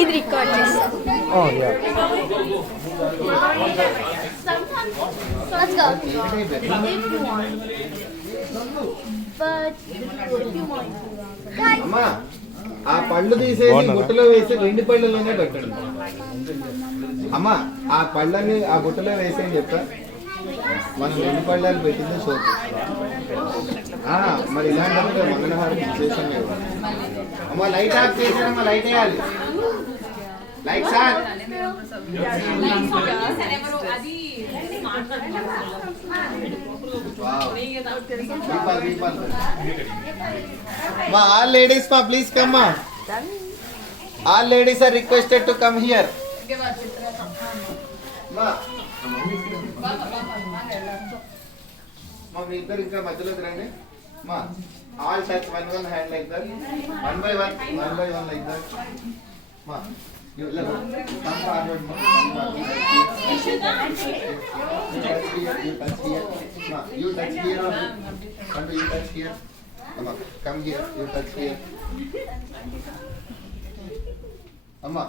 ఇది రికార్డ్ చేస్తా. Oh yeah. Let's go. If you want. But if you want. Guys. అమ్మా ఆ పళ్ళు తీసేసి బుట్టలో వేసి వెండి పళ్ళలోనే పెట్టండి. అమ్మా ఆ పళ్ళని ఆ బుట్టలో వేసేయని చెప్పా. మనం వెండి పళ్ళాలు పెట్టింది సోపు. మరి ఇలాంటప్పుడు మంగళహారం చేసాం. అమ్మా లైట్ ఆఫ్ చేసానమ్మా, లైట్ వేయాలి. Light sir all ladies ma please come ma. All ladies are requested to come here ma. మీ ఇద్దరు ఇంకా మధ్యలోకి రండి మా. all touch one hand like that, one by one like that ma. You come forward ma. You touch here ma. You touch here and you touch here amma. Come here, you touch here amma.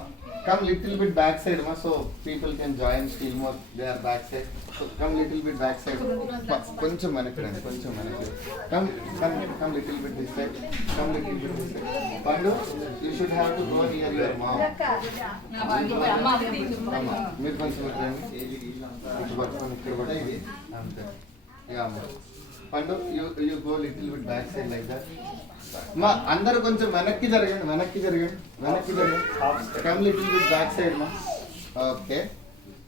Come little bit back side ma, so people can join still more. They are back side, so come little bit back side koncham manaki randi, koncham manaki. Come little bit this side, come little bit this side. Pandu, you should have to go near your mom amma. Meer koncham randi itu patkoni ikkada patti ante. Yeah amma. Pandu, you go little bit back side like that మా. అందరూ కొంచెం వెనక్కి జరగండి, వెనక్కి జరగండి, వెనక్కి జరగండి. Come little bit back side మా. ఓకే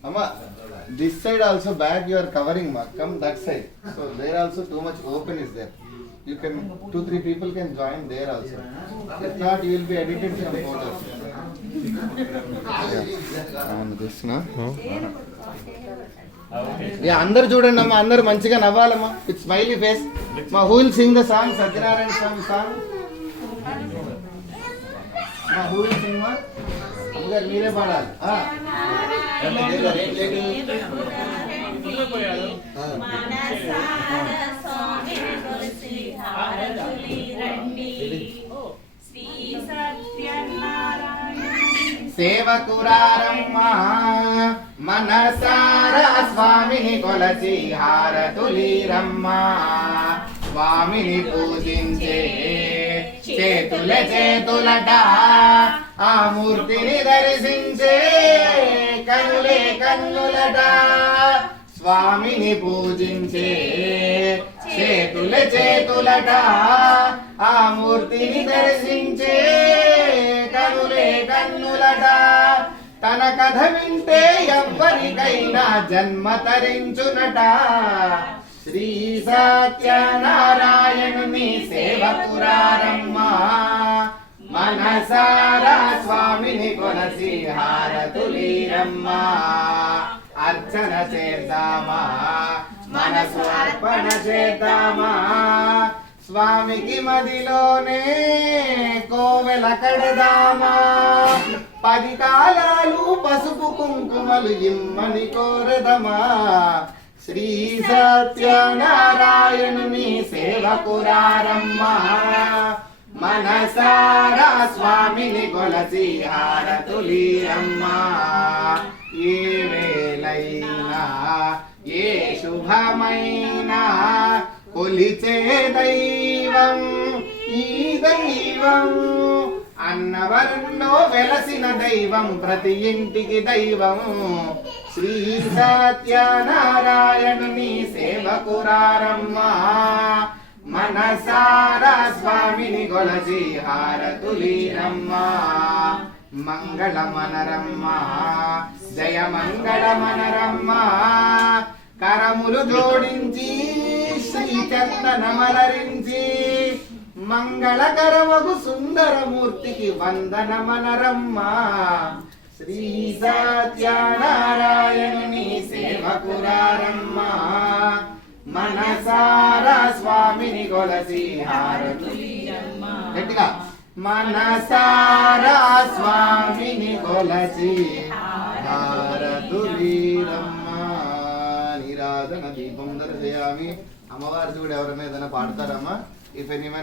అమ్మా, this side also back you are covering మా. Come that side, so there also too much open is there. You can 2-3 people can join there also. If not, you will be edited some photos. This na. Yeah, అందరు చూడండి అమ్మా, అందరు మంచిగా నవ్వాలమ్మా. With smiley face మా. Who will sing the song? Satyanarayana Swamy song మా. Who will sing మా? అందరు మీరే పాడాలి. సేవకురారమ్మా మనసార స్వామిని కొలచి హారతులీరమ్మా. స్వామిని పూజించే చేతులట, ఆ మూర్తిని దర్శించే కనులే కన్నులట. స్వామిని పూజించే చేతులట, ఆ మూర్తిని దర్శించే కనులే కన్నులట. తన కథ వింటే ఎవ్వరికైనా జన్మ తరించునట. శ్రీ సత్యనారాయణుని సేవకురారమ్మా మనసారా స్వామిని కొలసి హారతులీరమ్మా. అర్చన చేద్దామా, మనసు అర్పణ చేద్దామా. స్వామికి మదిలోనే కోవెల కడదామా. 10 కాలాలు పసుపు కుంకుమలు ఇమ్మని కోరదమా. శ్రీ సత్యనారాయణుని సేవకురారమ్మా మనసారా స్వామిని కొలసి హారతులీరమ్మా. ఏ వేళైనా ఏ శుభమైనా కొలిచే దైవం ఈ దైవం. అన్నవరంలో వెలసిన దైవం, ప్రతి ఇంటికి దైవం. శ్రీ సత్యనారాయణుని సేవకురారమ్మా మనసారా స్వామిని కొలసి హారతులీరమ్మా. మంగళమనరమ్మా జయ మంగళమనరమ్మా. కరములు జోడించి శ్రీచందనమలరించి మంగళకరమగు సుందరమూర్తికి వందనమనరమ్మా. శ్రీ సత్యనారాయణుని సేవకురారమ్మా మనసారా స్వామిని కొలసి హారతులీరమ్మా. గట్టిగా మనసారా స్వామిని కొలసి హారతులీరమ్మా. నీరాజన దీపం దర్శయామి. అమ్మవారి చూడు ఎవరైనా ఏదైనా పాడతారమ్మా. If anyone